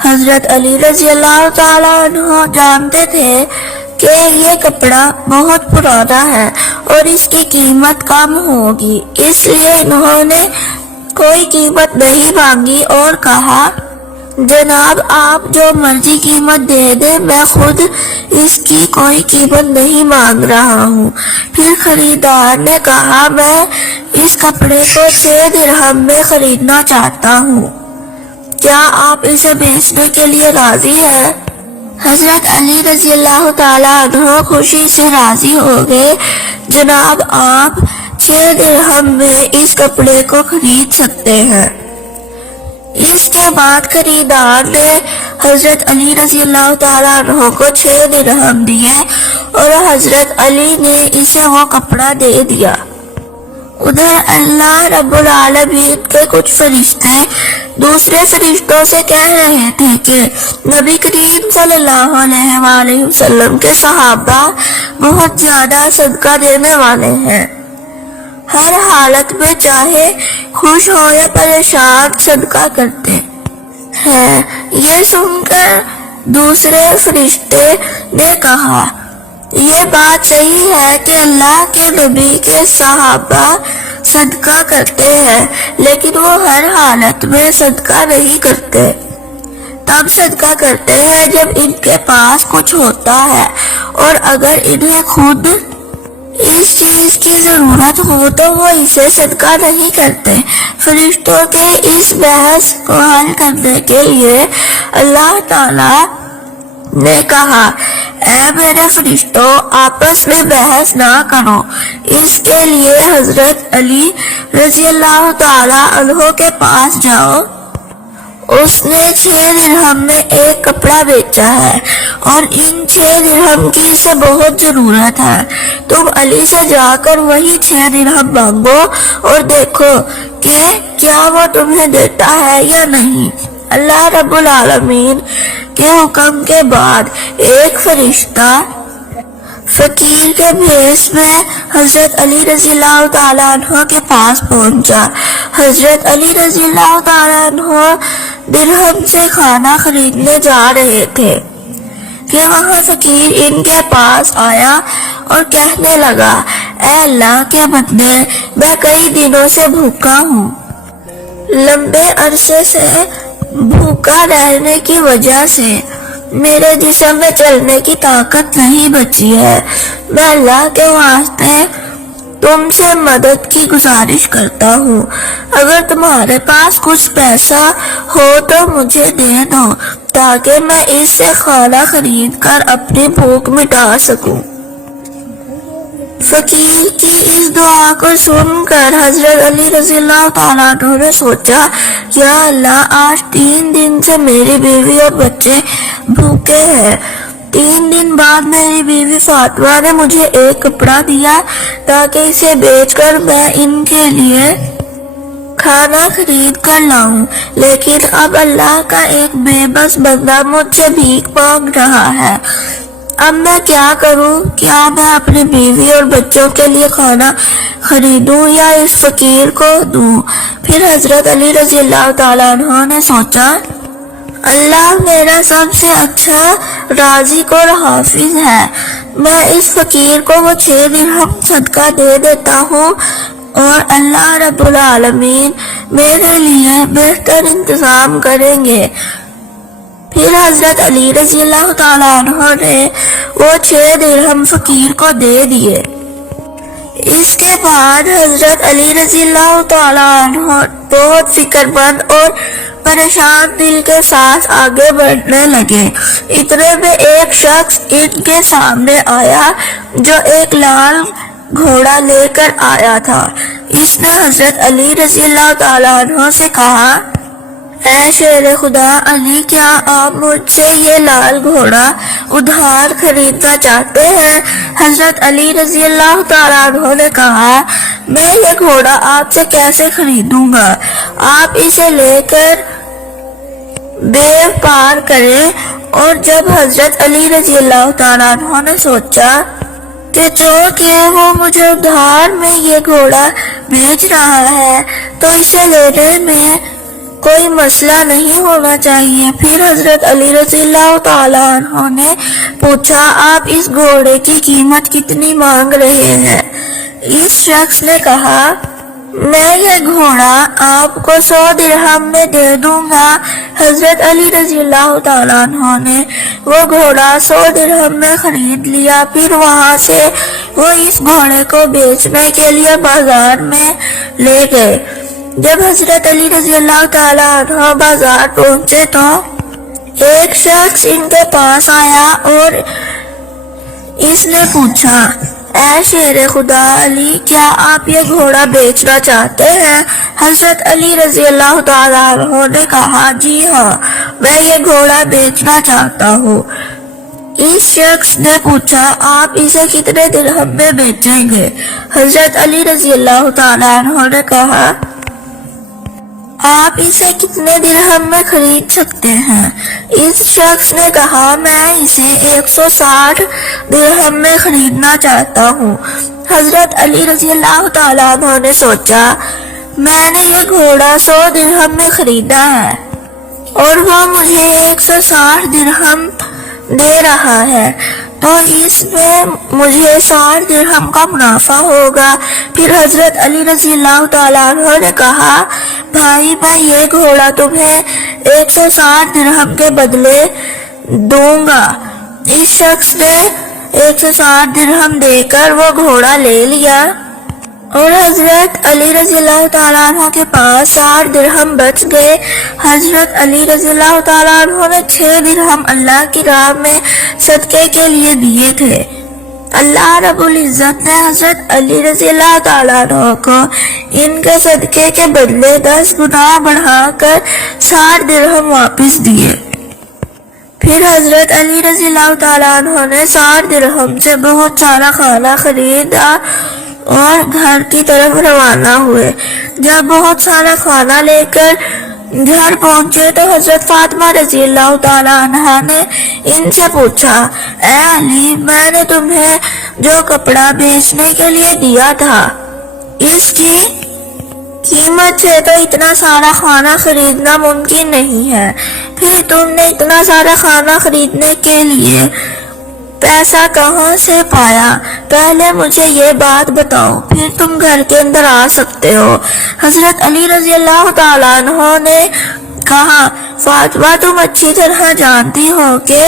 حضرت علی رضی اللہ تعالیٰ عنہ جانتے تھے کہ یہ کپڑا بہت پرانا ہے اور اس کی قیمت کم ہوگی، اس لیے انہوں نے کوئی قیمت نہیں مانگی اور کہا جناب آپ جو مرضی قیمت دے دیں، میں خود اس کی کوئی قیمت نہیں مانگ رہا ہوں۔ پھر خریدار نے کہا میں اس کپڑے کو 6 درہم میں خریدنا چاہتا ہوں، کیا آپ اسے بیچنے کے لیے راضی ہیں؟ حضرت علی رضی اللہ تعالیٰ عنہ خوشی سے راضی ہو گئے، جناب آپ 6 درہم میں اس کپڑے کو خرید سکتے ہیں۔ اس کے بعد خریدار نے حضرت علی رضی اللہ تعالیٰ عنہ کو 6 درہم دیے اور حضرت علی نے اسے وہ کپڑا دے دیا۔ ادھر اللہ رب العالمین کے کچھ فرشتے دوسرے فرشتوں سے کہہ رہے تھے کہ نبی کریم صلی اللہ علیہ وآلہ وسلم کے صحابہ بہت زیادہ صدقہ دینے والے ہیں، ہر حالت میں چاہے خوش ہو یا پریشان صدقہ کرتے ہیں۔ یہ سن کر دوسرے فرشتے نے کہا یہ بات صحیح ہے کہ اللہ کے نبی کے صحابہ صدقہ کرتے ہیں، لیکن وہ ہر حالت میں صدقہ نہیں کرتے، تب صدقہ کرتے ہیں جب ان کے پاس کچھ ہوتا ہے، اور اگر انہیں خود اس چیز کی ضرورت ہو تو وہ اسے صدقہ نہیں کرتے۔ فرشتوں کے اس بحث کو حل کرنے کے لیے اللہ تعالی نے کہا اے میرے فرشتوں آپس میں بحث نہ کرو، اس کے لیے حضرت علی رضی اللہ تعالی عنہ کے پاس جاؤ، اس نے 6 درہم میں ایک کپڑا بیچا ہے اور ان 6 درہم کی اسے بہت ضرورت ہے، تم علی سے جا کر وہی 6 درہم مانگو اور دیکھو کہ کیا وہ تمہیں دیتا ہے یا نہیں۔ اللہ رب العالمین کے حکم کے بعد ایک فرشتہ فقیر کے بھیس میں حضرت علی رضی اللہ تعالیٰ عنہ کے پاس پہنچا۔ حضرت علی رضی اللہ تعالیٰ عنہ درہم سے کھانا خریدنے جا رہے تھے کہ وہاں فقیر ان کے پاس آیا اور کہنے لگا اے اللہ کے بندے، میں کئی دنوں سے بھوکا ہوں، لمبے عرصے سے بھوکا رہنے کی وجہ سے میرے جسم میں چلنے کی طاقت نہیں بچی ہے، میں اللہ کے واسطے تم سے مدد کی گزارش کرتا ہوں، اگر تمہارے پاس کچھ پیسہ ہو تو مجھے دے دو تاکہ میں اس سے کھانا خرید کر اپنی بھوک مٹا سکوں۔ فقیر کی اس دعا کو سن کر حضرت علی رضی اللہ تعالیٰ عنہ نے سوچا یا اللہ آج 3 دن سے میری بیوی اور بچے بھوکے ہیں، 3 دن بعد میری بیوی فاطمہ نے مجھے ایک کپڑا دیا تاکہ اسے بیچ کر میں ان کے لیے کھانا خرید کر لاؤں، لیکن اب اللہ کا ایک بے بس بندہ مجھ سے بھیک مانگ رہا ہے، اب میں کیا کروں؟ کیا میں اپنی بیوی اور بچوں کے لیے کھانا خریدوں یا اس فقیر کو دوں؟ پھر حضرت علی رضی اللہ تعالیٰ عنہ نے سوچا اللہ میرا سب سے اچھا رازق اور حافظ ہے، میں اس فقیر کو وہ 6 درہم صدقہ دے دیتا ہوں اور اللہ رب العالمین میرے لیے بہتر انتظام کریں گے۔ پھر حضرت علی رضی اللہ تعالیٰ عنہ نے وہ 6 درہم فقیر کو دے دیے۔ اس کے بعد حضرت علی رضی اللہ تعالیٰ عنہ بہت فکر مند اور پریشان دل کے ساتھ آگے بڑھنے لگے۔ اتنے میں ایک شخص ان کے سامنے آیا جو ایک لال گھوڑا لے کر آیا تھا۔ اس نے حضرت علی رضی اللہ تعالیٰ عنہ سے کہا اے شیر خدا علی، کیا آپ مجھ سے یہ لال گھوڑا ادھار خریدنا چاہتے ہیں؟ حضرت علی رضی اللہ تعالیٰ عنہ نے کہا میں یہ گھوڑا آپ سے کیسے خریدوں گا، آپ اسے لے کر بیو پار کریں۔ اور جب حضرت علی رضی اللہ تعالیٰ عنہ نے سوچا کہ چونکہ وہ مجھے ادھار میں یہ گھوڑا بیچ رہا ہے تو اسے لینے میں کوئی مسئلہ نہیں ہونا چاہیے۔ پھر حضرت علی رضی اللہ تعالیٰ عنہ نے پوچھا آپ اس گھوڑے کی قیمت کتنی مانگ رہے ہیں؟ اس شخص نے کہا میں یہ گھوڑا آپ کو 100 درہم میں دے دوں گا۔ حضرت علی رضی اللہ تعالیٰ عنہ نے وہ گھوڑا 100 درہم میں خرید لیا۔ پھر وہاں سے وہ اس گھوڑے کو بیچنے کے لیے بازار میں لے گئے۔ جب حضرت علی رضی اللہ تعالیٰ عنہ بازار پہنچے تو ایک شخص ان کے پاس آیا اور اس نے پوچھا اے شیر خدا علی، کیا آپ یہ گھوڑا بیچنا چاہتے ہیں؟ حضرت علی رضی اللہ تعالیٰ عنہ نے کہا جی ہاں، میں یہ گھوڑا بیچنا چاہتا ہوں۔ اس شخص نے پوچھا آپ اسے کتنے درہم میں بیچیں گے؟ حضرت علی رضی اللہ تعالیٰ عنہ نے کہا آپ اسے کتنے درہم میں خرید سکتے ہیں؟ اس شخص نے کہا میں اسے 160 درہم میں خریدنا چاہتا ہوں۔ حضرت علی رضی اللہ تعالیٰ عنہ نے سوچا میں نے یہ گھوڑا 100 درہم میں خریدا ہے اور وہ مجھے 160 درہم دے رہا ہے، تو اس میں مجھے 60 درہم کا منافع ہوگا۔ پھر حضرت علی رضی اللہ تعالیٰ عنہ نے کہا بھائی میں یہ گھوڑا تمہیں 160 درہم کے بدلے دوں گا۔ اس شخص نے 160 درہم دے کر وہ گھوڑا لے لیا اور حضرت علی رضی اللہ تعالیٰ عنہ کے پاس 60 درہم بچ گئے۔ حضرت علی رضی اللہ تعالیٰ عنہ نے 6 درہم اللہ کی راہ میں صدقے کے لیے دیے تھے۔ اللہ رب العزت نے حضرت علی رضی اللہ تعالیٰ عنہ کو ان کے صدقے کے بدلے 10 گنا بڑھا کر 60 درہم واپس دیے۔ پھر حضرت علی رضی اللہ تعالیٰ عنہ نے 60 درہم سے بہت سارا کھانا خریدا اور گھر کی طرف روانہ ہوئے۔ جب بہت سارا کھانا لے کر گھر پہنچے تو حضرت فاطمہ رضی اللہ تعالیٰ عنہا نے ان سے پوچھا اے علی، میں نے تمہیں جو کپڑا بیچنے کے لیے دیا تھا اس کی قیمت سے تو اتنا سارا کھانا خریدنا ممکن نہیں ہے، پھر تم نے اتنا سارا کھانا خریدنے کے لیے پیسہ کہاں سے پایا؟ پہلے مجھے یہ بات بتاؤ، پھر تم گھر کے اندر آ سکتے ہو۔ حضرت علی رضی اللہ تعالیٰ عنہ نے کہا فاطمہ تم اچھی طرح جانتی ہو کہ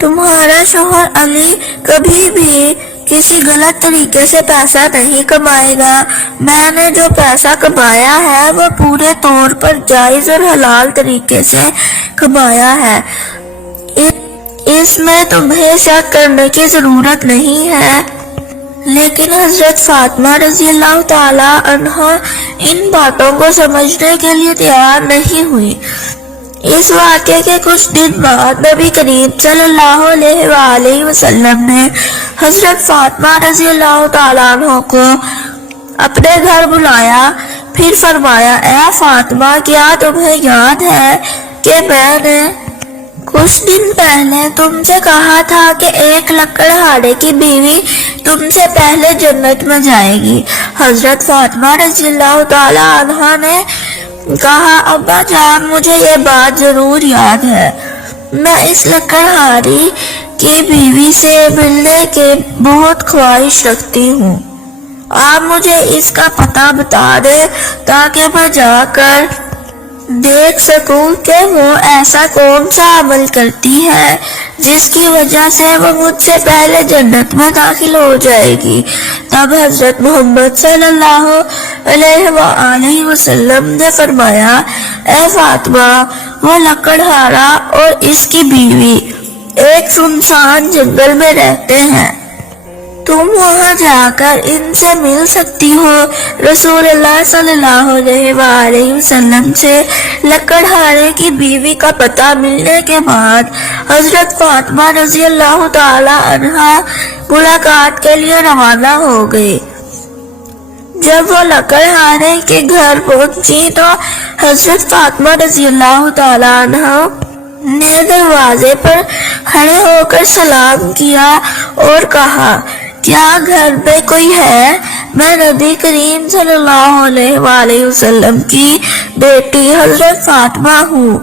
تمہارا شوہر علی کبھی بھی کسی غلط طریقے سے پیسہ نہیں کمائے گا۔ میں نے جو پیسہ کمایا ہے وہ پورے طور پر جائز اور حلال طریقے سے کمایا ہے، اس میں تمہیں شک کرنے کی ضرورت نہیں ہے۔ لیکن حضرت فاطمہ رضی اللہ تعالی عنہ ان باتوں کو سمجھنے کے لیے تیار نہیں ہوئی۔ اس واقعے کے کچھ دن بعد نبی کریم صلی اللہ علیہ وآلہ وسلم نے حضرت فاطمہ رضی اللہ تعالیٰ عنہ کو اپنے گھر بلایا، پھر فرمایا اے فاطمہ، کیا تمہیں یاد ہے کہ میں نے کچھ دن پہلے تم سے کہا تھا کہ ایک لکڑہارے کی بیوی تم سے پہلے جنت میں جائے گی؟ حضرت فاطمہ رضی اللہ تعالیٰ عنہ نے کہا ابا جان، مجھے یہ بات ضرور یاد ہے، میں اس لکڑہاری کی بیوی سے ملنے کی بہت خواہش رکھتی ہوں، آپ مجھے اس کا پتہ بتا دیں تاکہ میں جا کر دیکھ سکوں کہ وہ ایسا کون سا عمل کرتی ہے جس کی وجہ سے وہ مجھ سے پہلے جنت میں داخل ہو جائے گی۔ تب حضرت محمد صلی اللہ علیہ وآلہ وسلم نے فرمایا اے فاطمہ، وہ لکڑہارا اور اس کی بیوی ایک سنسان جنگل میں رہتے ہیں، تم وہاں جا کر ان سے مل سکتی ہو۔ رسول اللہ صلی اللہ علیہ وآلہ وسلم سے لکڑہارے کی بیوی کا پتہ ملنے کے بعد حضرت فاطمہ رضی اللہ تعالی عنہا ملاقات کے لیے روانہ ہو گئی۔ جب وہ لکڑہارے کے گھر پہنچی تو حضرت فاطمہ رضی اللہ تعالی عنہا نے دروازے پر کھڑے ہو کر سلام کیا اور کہا کیا گھر میں کوئی ہے؟ میں نبی کریم صلی اللہ علیہ وآلہ وسلم کی بیٹی حضرت فاطمہ ہوں،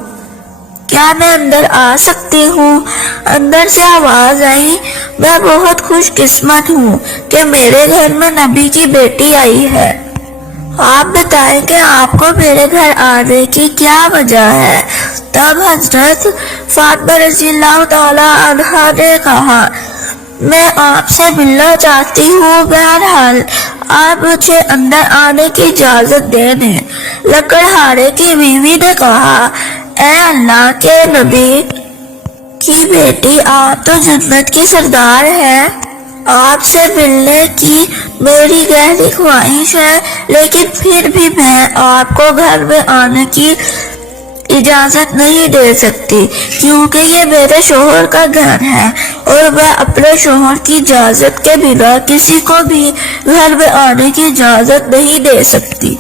کیا میں اندر آ سکتی ہوں؟ اندر سے آواز آئی، میں بہت خوش قسمت ہوں کہ میرے گھر میں نبی کی بیٹی آئی ہے، آپ بتائیں کہ آپ کو میرے گھر آنے کی کیا وجہ ہے؟ تب حضرت فاطمہ رضی اللہ تعالی عنہا نے کہا، میں آپ سے ملنا چاہتی ہوں، بہرحال آپ مجھے اندر آنے کی اجازت دے دیں۔ لکڑہارے کی بیوی نے کہا، اے اللہ کے نبی کی بیٹی، آپ تو جنت کی سردار ہیں، آپ سے ملنے کی میری گہری خواہش ہے، لیکن پھر بھی میں آپ کو گھر میں آنے کی اجازت نہیں دے سکتی، کیونکہ یہ میرے شوہر کا گھر ہے اور میں اپنے شوہر کی اجازت کے بنا کسی کو بھی گھر میں آنے کی اجازت نہیں دے سکتی۔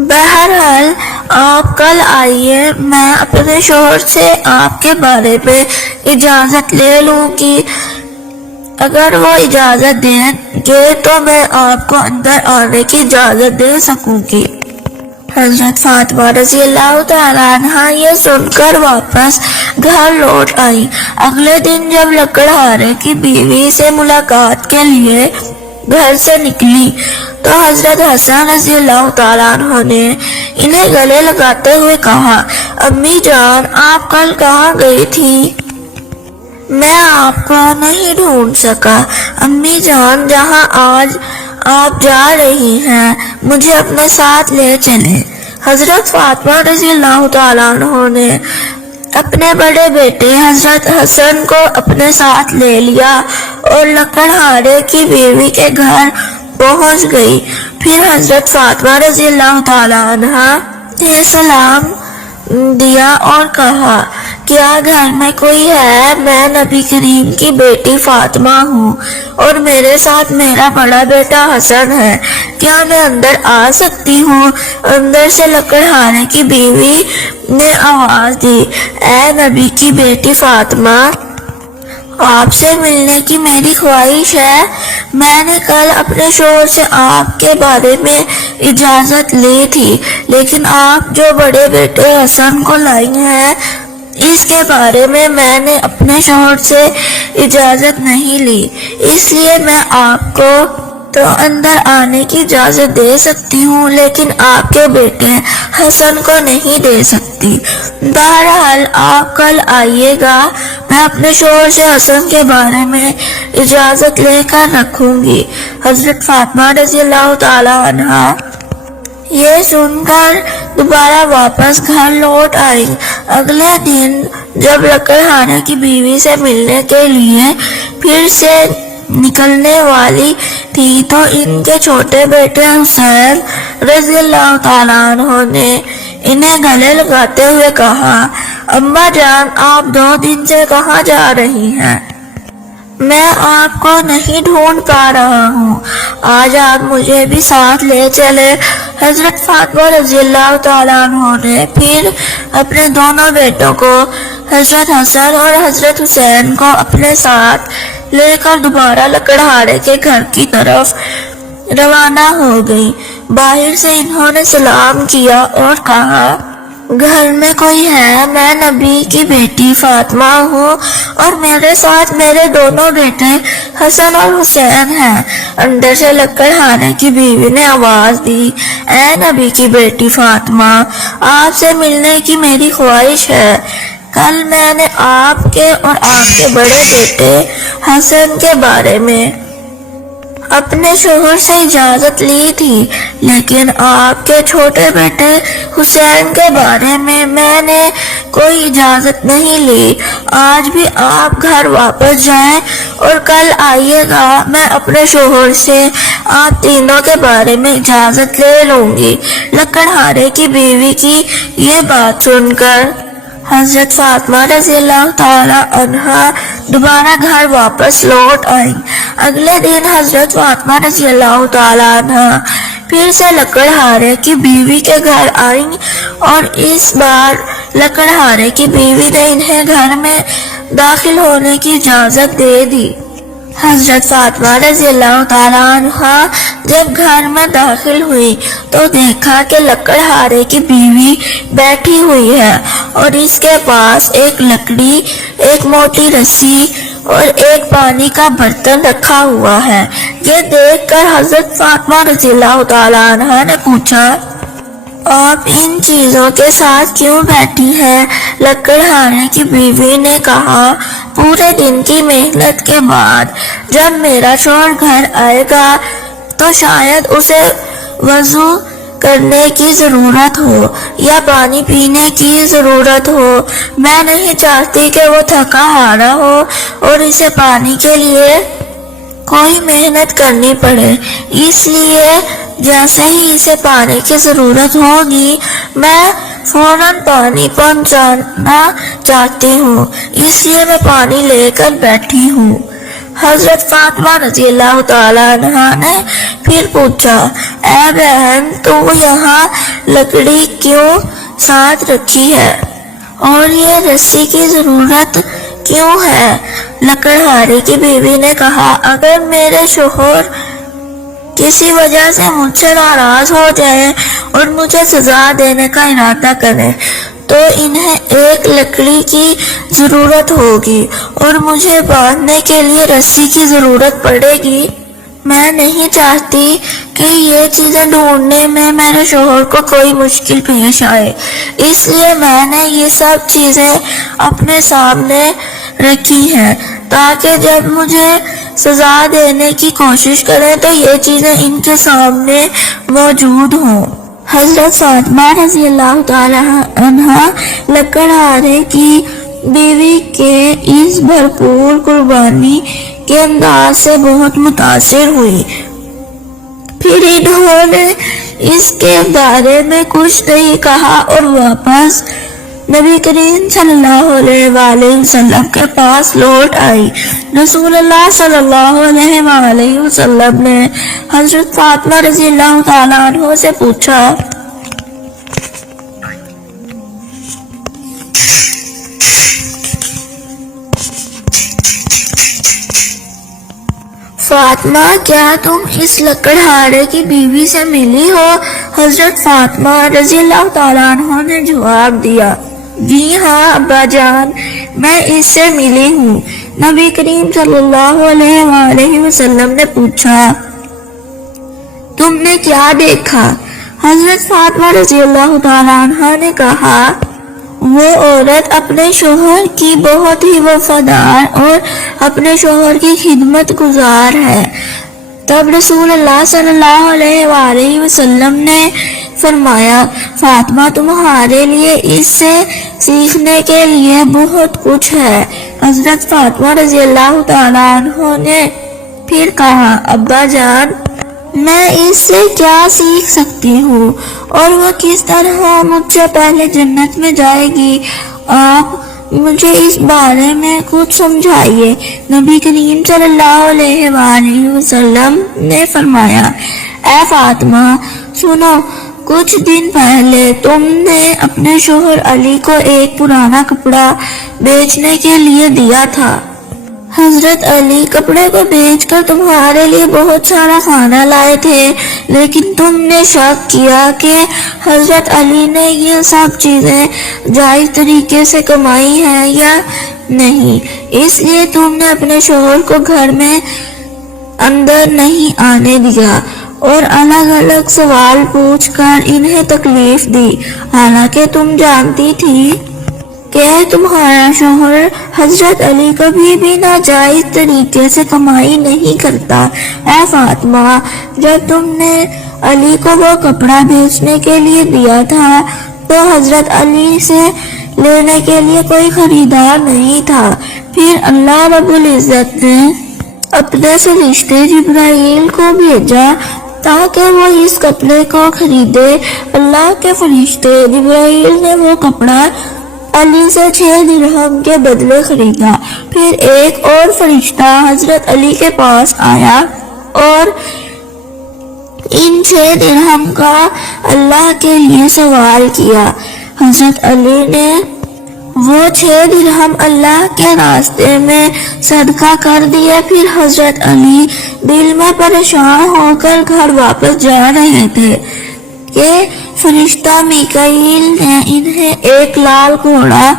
بہرحال آپ کل آئیے، میں اپنے شوہر سے آپ کے بارے میں اجازت لے لوں گی، اگر وہ اجازت دیں گے تو میں آپ کو اندر آنے کی اجازت دے سکوں گی۔ حضرت فاطمہ رضی اللہ تعالیٰ عنہا یہ سن کر واپس گھر لوٹ آئی۔ اگلے دن جب لکڑہارے کی بیوی سے ملاقات کے لیے گھر سے نکلی تو حضرت حسن رضی اللہ تعالیٰ عنہ نے انہیں گلے لگاتے ہوئے کہا، امی جان، آپ کل کہاں گئی تھی؟ میں آپ کو نہیں ڈھونڈ سکا۔ امی جان، جہاں آج آپ جا رہی ہیں مجھے اپنے ساتھ لے چلیں۔ حضرت فاطمہ رضی اللہ تعالیٰ عنہ نے اپنے بڑے بیٹے حضرت حسن کو اپنے ساتھ لے لیا اور لکڑہارے کی بیوی کے گھر پہنچ گئی۔ پھر حضرت فاطمہ رضی اللہ تعالیٰ عنہ نے سلام دیا اور کہا، کیا گھر میں کوئی ہے؟ میں نبی کریم کی بیٹی فاطمہ ہوں اور میرے ساتھ میرا بڑا بیٹا حسن ہے، کیا میں اندر آ سکتی ہوں؟ اندر سے لکڑہارے کی بیوی نے آواز دی، اے نبی کی بیٹی فاطمہ، آپ سے ملنے کی میری خواہش ہے۔ میں نے کل اپنے شوہر سے آپ کے بارے میں اجازت لی تھی، لیکن آپ جو بڑے بیٹے حسن کو لائی ہیں اس کے بارے میں نے اپنے شوہر سے اجازت نہیں لی، اس لیے میں آپ کو تو اندر آنے کی اجازت دے سکتی ہوں، لیکن آپ کے بیٹے حسن کو نہیں دے سکتی۔ بہرحال آپ کل آئیے گا، میں اپنے شوہر سے حسن کے بارے میں اجازت لے کر رکھوں گی۔ حضرت فاطمہ رضی اللہ تعالی عنہا یہ سن کر دوبارہ واپس گھر لوٹ آئی۔ اگلے دن جب لکڑہارے کی بیوی سے ملنے کے لیے پھر سے نکلنے والی تھی تو ان کے چھوٹے بیٹے حسین رضی اللہ تعالیٰ عنہ نے انہیں گلے لگاتے ہوئے کہا، اماں جان، آپ 2 دن سے کہاں جا رہی ہیں؟ میں آپ کو نہیں ڈھونڈ پا رہا ہوں، آج آپ مجھے بھی ساتھ لے چلے۔ حضرت فاطمہ رضی اللہ تعالیٰ عنہ نے پھر اپنے دونوں بیٹوں کو، حضرت حسن اور حضرت حسین کو اپنے ساتھ لے کر دوبارہ لکڑہارے کے گھر کی طرف روانہ ہو گئی۔ باہر سے انہوں نے سلام کیا اور کہا، گھر میں کوئی ہے؟ میں نبی کی بیٹی فاطمہ ہوں اور میرے ساتھ میرے دونوں بیٹے حسن اور حسین ہیں۔ اندر سے لکڑہارے کی بیوی نے آواز دی، اے نبی کی بیٹی فاطمہ، آپ سے ملنے کی میری خواہش ہے۔ کل میں نے آپ کے اور آپ کے بڑے بیٹے حسن کے بارے میں اپنے شوہر سے اجازت لی تھی، لیکن آپ کے چھوٹے بیٹے حسین کے بارے میں نے کوئی اجازت نہیں لی۔ آج بھی آپ گھر واپس جائیں اور کل آئیے گا، میں اپنے شوہر سے آپ تینوں کے بارے میں اجازت لے لوں گی۔ لکڑہارے کی بیوی کی یہ بات سن کر حضرت فاطمہ رضی اللہ تعالی عنہا دوبارہ گھر واپس لوٹ آئیں۔ اگلے دن حضرت فاطمہ رضی اللہ تعالی عنہا پھر سے لکڑہارے کی بیوی کے گھر آئیں اور اس بار لکڑہارے کی بیوی نے انہیں گھر میں داخل ہونے کی اجازت دے دی۔ حضرت فاطمہ رضی اللہ تعالیٰ عنہا جب گھر میں داخل ہوئی تو دیکھا کہ لکڑہارے کی بیوی بیٹھی ہوئی ہے اور اس کے پاس ایک لکڑی، ایک موٹی رسی اور ایک پانی کا برتن رکھا ہوا ہے۔ یہ دیکھ کر حضرت فاطمہ رضی اللہ تعالیٰ عنہا نے پوچھا، آپ ان چیزوں کے ساتھ کیوں بیٹھی ہے؟ لکڑہارے کی بیوی نے کہا، پورے دن کی محنت کے بعد جب میرا شوہر گھر آئے گا تو شاید اسے وضو کرنے کی ضرورت ہو یا پانی پینے کی ضرورت ہو۔ میں نہیں چاہتی کہ وہ تھکا ہارا ہو اور اسے پانی کے لیے کوئی محنت کرنی پڑے، اس لیے جیسے ہی اسے پانی کی ضرورت ہوگی میں فوراً پانی پہنچانا چاہتی ہوں، اس لیے میں پانی لے کر بیٹھی ہوں۔ حضرت فاطمہ رضی اللہ تعالیٰ عنہا نے پھر پوچھا، اے بہن، تو یہاں لکڑی کیوں ساتھ رکھی ہے اور یہ رسی کی ضرورت کیوں ہے؟ لکڑہارے کی بیوی نے کہا، اگر میرے شوہر کسی وجہ سے مجھ سے ناراض ہو جائے اور مجھے سزا دینے کا ارادہ کرے تو انہیں ایک لکڑی کی ضرورت ہوگی اور مجھے باندھنے کے لیے رسی کی ضرورت پڑے گی۔ میں نہیں چاہتی کہ یہ چیزیں ڈھونڈنے میں میرے شوہر کو کوئی مشکل پیش آئے، اس لیے میں نے یہ سب چیزیں اپنے سامنے رکھی ہیں تاکہ جب مجھے سزا دینے کی کوشش کریں تو یہ چیزیں ان کے سامنے موجود ہوں۔ حضرت فاطمہ رضی اللہ تعالیٰ عنہا لکڑہارے کی بیوی کے اس بھرپور قربانی کے انداز سے بہت متاثر ہوئی۔ پھر انہوں نے اس کے بارے میں کچھ نہیں کہا اور واپس نبی کریم صلی اللہ علیہ وآلہ وسلم کے پاس لوٹ آئی۔ رسول اللہ صلی اللہ علیہ وآلہ وسلم نے حضرت فاطمہ رضی اللہ تعالیٰ عنہ سے پوچھا، فاطمہ، کیا تم اس لکڑہارے کی بیوی سے ملی ہو؟ حضرت فاطمہ رضی اللہ تعالیٰ عنہ نے جواب دیا، جی ہاں ابا جان، میں اس سے ملی ہوں۔ نبی کریم صلی اللہ علیہ وآلہ وسلم نے پوچھا، تم نے کیا دیکھا؟ حضرت فاطمہ رضی اللہ تعالیٰ عنہ نے کہا، وہ عورت اپنے شوہر کی بہت ہی وفادار اور اپنے شوہر کی خدمت گزار ہے۔ تب رسول اللہ صلی اللہ علیہ وآلہ وسلم نے فرمایا، فاطمہ، تمہارے لیے اس سے سیکھنے کے لیے بہت کچھ ہے۔ حضرت فاطمہ رضی اللہ تعالیٰ عنہ نے پھر کہا، ابا جان، میں اس سے کیا سیکھ سکتی ہوں اور وہ کس طرح مجھ سے پہلے جنت میں جائے گی؟ آپ مجھے اس بارے میں کچھ سمجھائیے۔ نبی کریم صلی اللہ علیہ وآلہ وسلم نے فرمایا، اے فاطمہ، سنو، کچھ دن پہلے تم نے اپنے شوہر علی کو ایک پرانا کپڑا بیچنے کے لیے دیا تھا۔ حضرت علی کپڑے کو بیچ کر تمہارے لیے بہت سارا کھانا لائے تھے، لیکن تم نے شک کیا کہ حضرت علی نے یہ سب چیزیں جائز طریقے سے کمائی ہیں یا نہیں، اس لیے تم نے اپنے شوہر کو گھر میں اندر نہیں آنے دیا اور الگ الگ سوال پوچھ کر انہیں تکلیف دی، حالانکہ تم جانتی تھی کہ تمہارا شوہر حضرت علی کبھی بھی ناجائز طریقے سے کمائی نہیں کرتا۔ اے فاطمہ، جب تم نے علی کو وہ کپڑا بیچنے کے لیے دیا تھا تو حضرت علی سے لینے کے لیے کوئی خریدار نہیں تھا۔ پھر اللہ رب العزت نے اپنے فرشتے جبرائیل کو بھیجا تاکہ وہ اس کپڑے کو خریدے۔ اللہ کے فرشتے جبرائیل نے وہ کپڑا علی سے 6 درہم کے بدلے خریدا۔ پھر ایک اور فرشتہ حضرت علی کے پاس آیا اور ان 6 درہم کا اللہ کے لیے سوال کیا۔ حضرت علی نے وہ 6 درہم اللہ کے راستے میں صدقہ کر دیے۔ پھر حضرت علی دل میں پریشان ہو کر گھر واپس جا رہے تھے کہ فرشتہ میکائیل نے انہیں ایک لال گھوڑا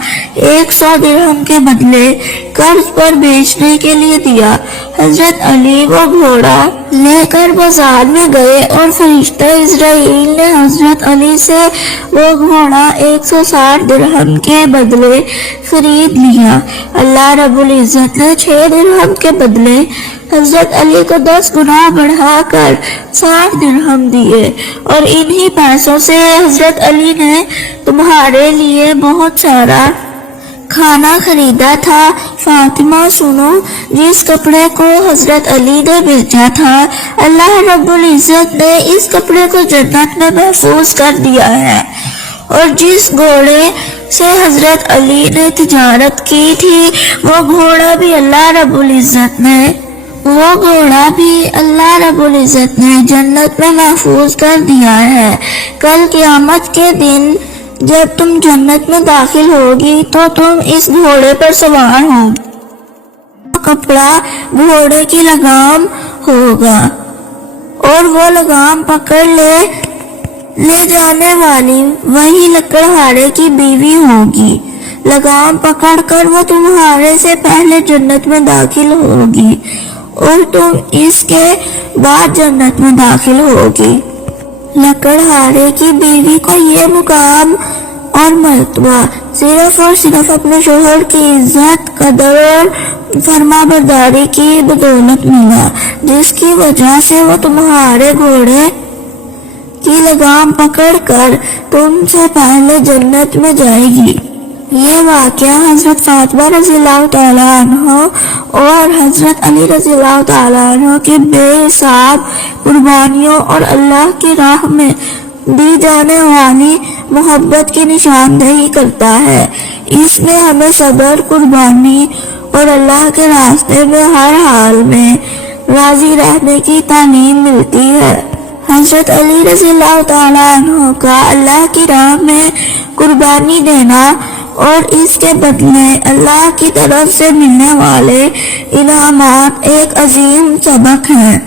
100 درہم کے بدلے قرض پر بیچنے کے لیے دیا۔ حضرت علی وہ گھوڑا لے کر بازار میں گئے اور فرشتہ اسرائیل نے حضرت علی سے وہ گھوڑا 160 درہم کے بدلے خرید لیا۔ اللہ رب العزت نے 6 درہم کے بدلے حضرت علی کو 10 گنا بڑھا کر 60 درہم دیے، اور انہی پیسوں سے حضرت علی نے تمہارے لیے بہت سارا کھانا خریدا تھا۔ فاطمہ سنو، جس کپڑے کو حضرت علی نے بیچا تھا، اللہ رب العزت نے اس کپڑے کو جنت میں محفوظ کر دیا ہے، اور جس گھوڑے سے حضرت علی نے تجارت کی تھی وہ گھوڑا بھی اللہ رب العزت نے جنت میں محفوظ کر دیا ہے۔ کل قیامت کے دن جب تم جنت میں داخل ہوگی تو تم اس گھوڑے پر سوار ہوگی۔ کپڑا گھوڑے کی لگام ہوگا، اور وہ لگام پکڑ لے جانے والی وہی لکڑہارے کی بیوی ہوگی۔ لگام پکڑ کر وہ تمہارے سے پہلے جنت میں داخل ہوگی، اور تم اس کے بعد جنت میں داخل ہوگی۔ لکڑہارے کی بیوی کو یہ مقام اور مرتبہ صرف اور صرف اپنے شوہر کی عزت، قدر اور فرما برداری کی بدولت ملا، جس کی وجہ سے وہ تمہارے گھوڑے کی لگام پکڑ کر تم سے پہلے جنت میں جائے گی۔ یہ واقعہ حضرت فاطمہ رضی اللہ تعالیٰ عنہ اور حضرت علی رضی اللہ تعالیٰ عنہ کے بے حساب قربانیوں اور اللہ کی راہ میں دی جانے والی محبت کی نشاندہی کرتا ہے۔ اس میں ہمیں صبر، قربانی اور اللہ کے راستے میں ہر حال میں راضی رہنے کی تعلیم ملتی ہے۔ حضرت علی رضی اللہ تعالیٰ عنہ کا اللہ کی راہ میں قربانی دینا اور اس کے بدلے اللہ کی طرف سے ملنے والے انعامات ایک عظیم سبق ہے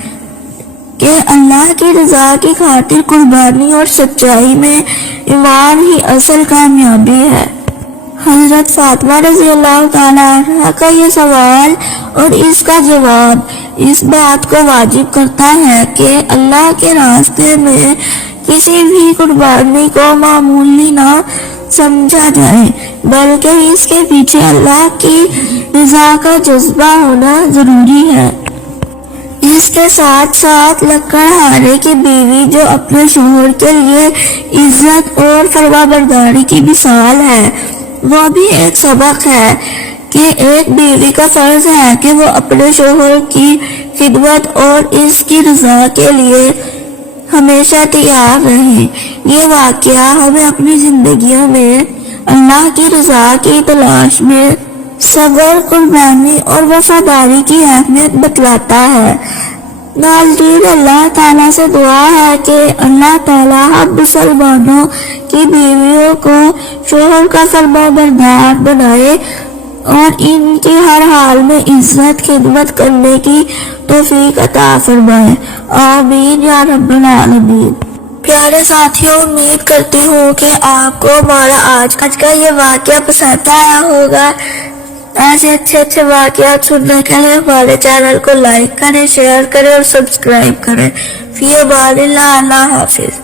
کہ اللہ کی رضا کی خاطر قربانی اور سچائی میں ایمان ہی اصل کامیابی ہے۔ حضرت فاطمہ رضی اللہ تعالیٰ عنہ کا یہ سوال اور اس کا جواب اس بات کو واجب کرتا ہے کہ اللہ کے راستے میں کسی بھی قربانی کو معمولی نہ سمجھا جائے، بلکہ اس کے پیچھے اللہ کی رضا کا جذبہ ہونا ضروری ہے۔ اس کے ساتھ ساتھ لکڑہارے کی بیوی جو اپنے شوہر کے لیے عزت اور فرما برداری کی مثال ہے، وہ بھی ایک سبق ہے کہ ایک بیوی کا فرض ہے کہ وہ اپنے شوہر کی خدمت اور اس کی رضا کے لیے ہمیشہ تیار رہے۔ یہ واقعہ ہمیں اپنی زندگیوں میں اللہ کی رضا کی تلاش میں صبر، قربانی اور وفاداری کی اہمیت بتلاتا ہے۔ ناظرین، اللہ تعالیٰ سے دعا ہے کہ اللہ تعالیٰ ہم مسلمانوں کی بیویوں کو شوہر کا فرما بردار بنائے اور ان کی ہر حال میں عزت خدمت کرنے کی توفیق عطا فرمائے۔ آمین یا رب العالمین۔ پیارے ساتھیوں، امید کرتی ہوں کہ آپ کو ہمارا آج کا یہ واقعہ پسند آیا ہوگا۔ ایسے اچھے واقعات سننے کے لیے ہمارے چینل کو لائک کریں، شیئر کریں اور سبسکرائب کریں۔ فی امان اللہ، اللہ حافظ۔